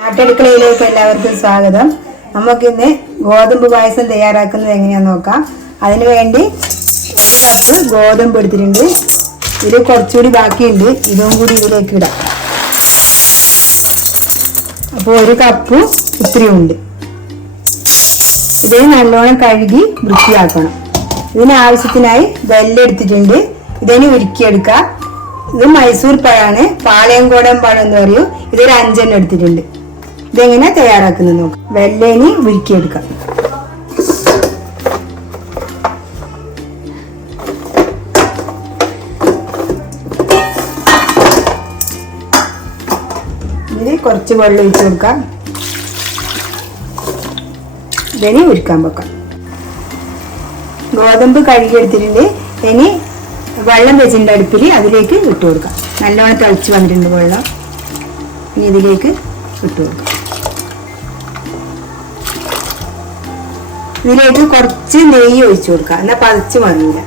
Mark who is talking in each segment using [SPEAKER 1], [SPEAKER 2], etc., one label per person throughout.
[SPEAKER 1] നാട്ടടുക്കളയിലേക്ക് എല്ലാവർക്കും സ്വാഗതം. നമുക്കിന്ന് ഗോതമ്പ് പായസം തയ്യാറാക്കുന്നത് എങ്ങനെയാന്ന് നോക്കാം. അതിനു വേണ്ടി ഒരു കപ്പ് ഗോതമ്പ് എടുത്തിട്ടുണ്ട്. ഇത് കുറച്ചുകൂടി ബാക്കിയുണ്ട്. ഇതും കൂടി ഇതിലേക്ക് ഇടാം. അപ്പോൾ ഒരു കപ്പ് ഇത്രയും ഉണ്ട്. ഇത് നല്ലോണം കഴുകി വൃത്തിയാക്കണം. ഇതിന് ആവശ്യത്തിനായി വെല്ലം എടുത്തിട്ടുണ്ട് ഇതിനെ ഉരുക്കിയെടുക്കാം. ഇത് മൈസൂർ പഴമാണ്. പാളയംകോടൻ പഴം എന്ന് പറയും. ഇതൊരു അഞ്ചെണ്ണം എടുത്തിട്ടുണ്ട്. ഇതെങ്ങനെ തയ്യാറാക്കുന്നത് നോക്കാം. വെല്ലേനി ഉരുക്കിയെടുക്കാം. ഇതിൽ കുറച്ച് വെള്ളം ഒഴിച്ച് കൊടുക്കാം. ഇതിന് ഉരുക്കാൻ വെക്കാം. ഗോതമ്പ് കഴുകിയെടുത്തിട്ടുണ്ട്. ഇനി വെള്ളം വെച്ചിട്ടുണ്ട് അടുപ്പിൽ അതിലേക്ക് ഇട്ട് കൊടുക്കാം. നല്ലോണം തിളച്ച് വന്നിട്ടുണ്ട് വെള്ളം. ഇനി ഇതിലേക്ക് ഇട്ട് കൊടുക്കാം. ഇതിലേക്ക് കുറച്ച് നെയ്യ് ഒഴിച്ചു കൊടുക്കുക. എന്നാൽ പതച്ച് മറിയില്ല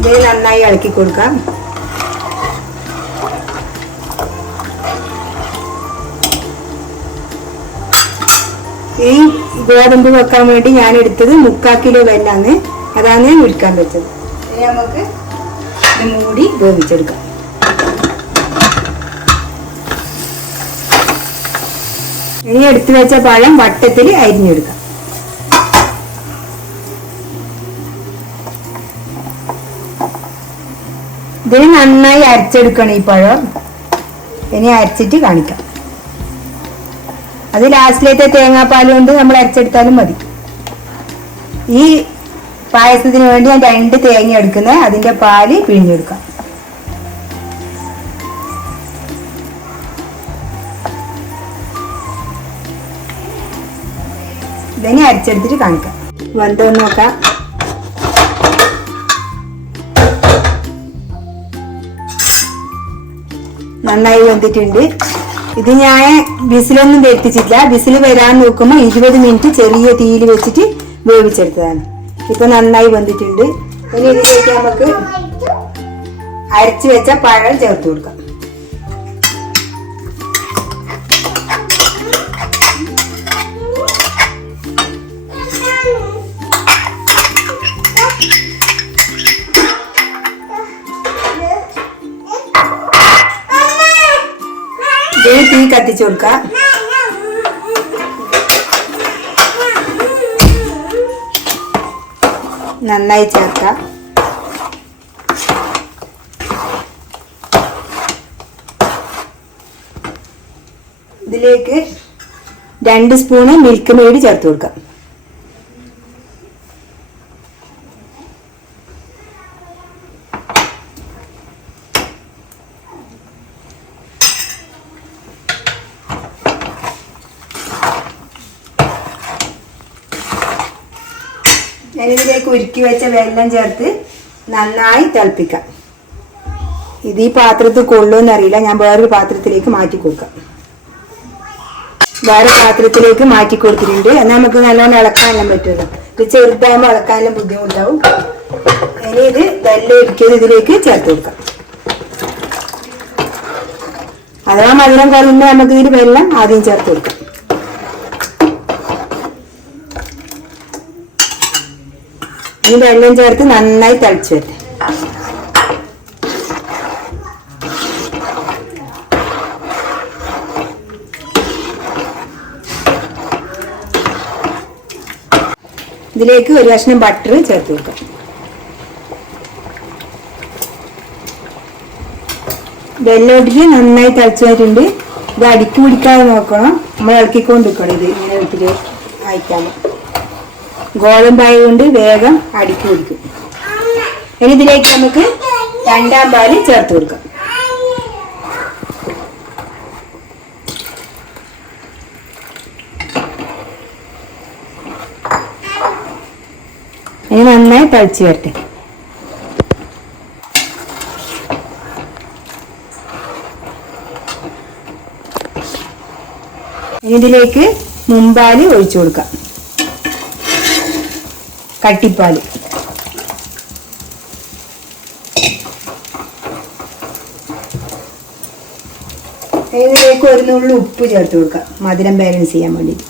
[SPEAKER 1] ഇത് നന്നായി ഇളക്കി കൊടുക്കാം ഈ ഗോതമ്പ് വെക്കാൻ വേണ്ടി ഞാൻ എടുത്തത് മുക്കാൽ കിലോ വെല്ലാന്ന് അതാണ് ഞാൻ വിൽക്കാൻ വെച്ചത് നമുക്ക് മൂടി വേവിച്ചെടുക്കാം. ഇനി എടുത്തു വെച്ച പഴം വട്ടത്തിൽ അരിഞ്ഞെടുക്കാം. ഇതിന് നന്നായി അരച്ചെടുക്കണം ഈ പഴം. ഇനി അരച്ചിട്ട് കാണിക്കാം. അത് ലാസ്റ്റിലത്തെ തേങ്ങാപ്പാൽ കൊണ്ട് നമ്മൾ അരച്ചെടുത്താലും മതി. ഈ പായസത്തിന് വേണ്ടി ഞാൻ രണ്ട് തേങ്ങ എടുക്കുന്നത്. അതിന്റെ പാൽ പിഴിഞ്ഞെടുക്കാം. ഇതിനെ അരച്ചെടുത്തിട്ട് കാണിക്കാം. വെന്തോന്ന് നോക്കാം. നന്നായി വെന്തിട്ടുണ്ട്. ഇത് ഞാൻ ബിസിലൊന്നും വെത്തിച്ചില്ല ബിസിൽ വരാൻ നോക്കുമ്പോൾ ഇരുപത് മിനിറ്റ് ചെറിയ തീയിൽ വെച്ചിട്ട് വേവിച്ചെടുത്തതാണ്. ഇപ്പൊ നന്നായി വെന്തിട്ടുണ്ട്. ഇനി ഇതിലേക്ക് നമുക്ക് അരച്ചു വെച്ച പഴം ചേർത്ത് കൊടുക്കാം. ഇതിന് തീ കത്തിച്ചു കൊടുക്കാം. നന്നായി ചേർക്കാം. ഇതിലേക്ക് രണ്ട് സ്പൂണ് മിൽക്ക് മെയ്ഡ് ചേർത്ത് കൊടുക്കാം. ഞാനിതിലേക്ക് ഉരുക്കി വെച്ച വെള്ളം ചേർത്ത് നന്നായി തിളപ്പിക്കാം. ഇത് ഈ പാത്രത്തിൽ കൊള്ളുമെന്ന് അറിയില്ല. ഞാൻ വേറൊരു പാത്രത്തിലേക്ക് മാറ്റി കൊടുക്കാം. വേറെ പാത്രത്തിലേക്ക് മാറ്റി കൊടുത്തിട്ടുണ്ട്. എന്നാൽ നമുക്ക് നല്ലോണം ഇളക്കാനെല്ലാം പറ്റുമല്ലോ ഇത് ചെറുതാകുമ്പോൾ ഇളക്കാനെല്ലാം ബുദ്ധിമുട്ടാവും. ഇനി ഇത് വെല്ലം ഒരുക്കിയത് ഇതിലേക്ക് ചേർത്ത് കൊടുക്കാം. അഥവാ മധുരം കുറയുമ്പോൾ നമുക്ക് ഇതിൽ വെള്ളം ആദ്യം ചേർത്ത് കൊടുക്കാം. ഇനി വെള്ളം ചേർത്ത് നന്നായി തിളച്ചു വരട്ടെ. ഇതിലേക്ക് ഒരു കഷ്ണം ബട്ടർ ചേർത്ത് വെക്കാം വെള്ളം ഇട്ടിട്ട് നന്നായി തിളച്ചു വരുന്നുണ്ട് ഇത് അടിക്ക് പിടിക്കാതെ നോക്കണം. നമ്മൾ ഇളക്കിക്കൊണ്ട് നിൽക്കണം ഇത് ഇങ്ങനെ വീട്ടിൽ അയക്കാൻ. ഗോതമ്പായ കൊണ്ട് വേഗം അടിക്ക് പിടിക്കും ഇനി ഇതിലേക്ക് നമുക്ക് രണ്ടാം പാൽ ചേർത്ത് കൊടുക്കാം. ഇനി നന്നായി തളിച്ച് വരട്ടെ. ഇതിലേക്ക് മുമ്പാൽ ഒഴിച്ചു കൊടുക്കാം. കട്ടിപ്പാൽ ഇതിലേക്ക് ഒരു നുള്ളി ഉപ്പ് ചേർത്ത് കൊടുക്കുക. മധുരം ബാലൻസ് ചെയ്യാൻ വേണ്ടിയിട്ട്.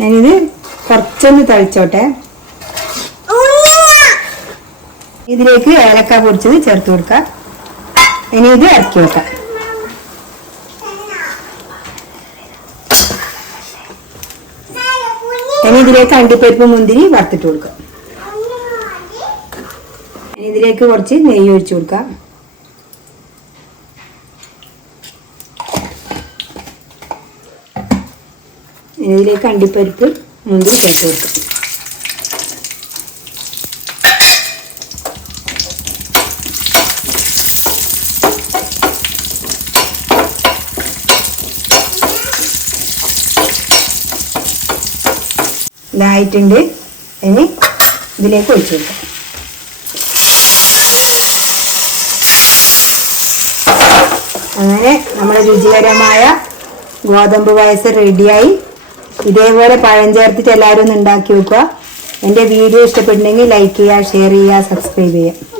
[SPEAKER 1] ഞാനിത് കുറച്ചൊന്ന് തളിച്ചോട്ടെ. ഇതിലേക്ക് ഏലക്ക പൊടിച്ചത് ചേർത്ത് കൊടുക്കുക. ഇനി ഇത് ഇറക്കി വെക്കാം. ഇനി ഇതിലേക്ക് അണ്ടിപ്പരിപ്പ് മുന്തിരി വറുത്തിട്ട് കൊടുക്കാം. ഇനി ഇതിലേക്ക് കുറച്ച് നെയ്യ് ഒഴിച്ചു കൊടുക്കാം. ഇനി ഇതിലേക്ക് അണ്ടിപ്പരിപ്പ് മുന്തിരി ചേർത്ത് കൊടുക്കാം. ഇതായിട്ടുണ്ട്. ഇനി ഇതിലേക്ക് ഒഴിച്ചു കൊടുക്കാം. അങ്ങനെ നമ്മുടെ രുചികരമായ ഗോതമ്പ് പായസം റെഡിയായി. ഇതേപോലെ പഴം ചേർത്തിട്ട് എല്ലാവരും ഒന്ന് ഉണ്ടാക്കി വെക്കുക എന്റെ വീഡിയോ ഇഷ്ടപ്പെട്ടുണ്ടെങ്കിൽ ലൈക്ക് ചെയ്യുക ഷെയർ ചെയ്യുക സബ്സ്ക്രൈബ് ചെയ്യുക.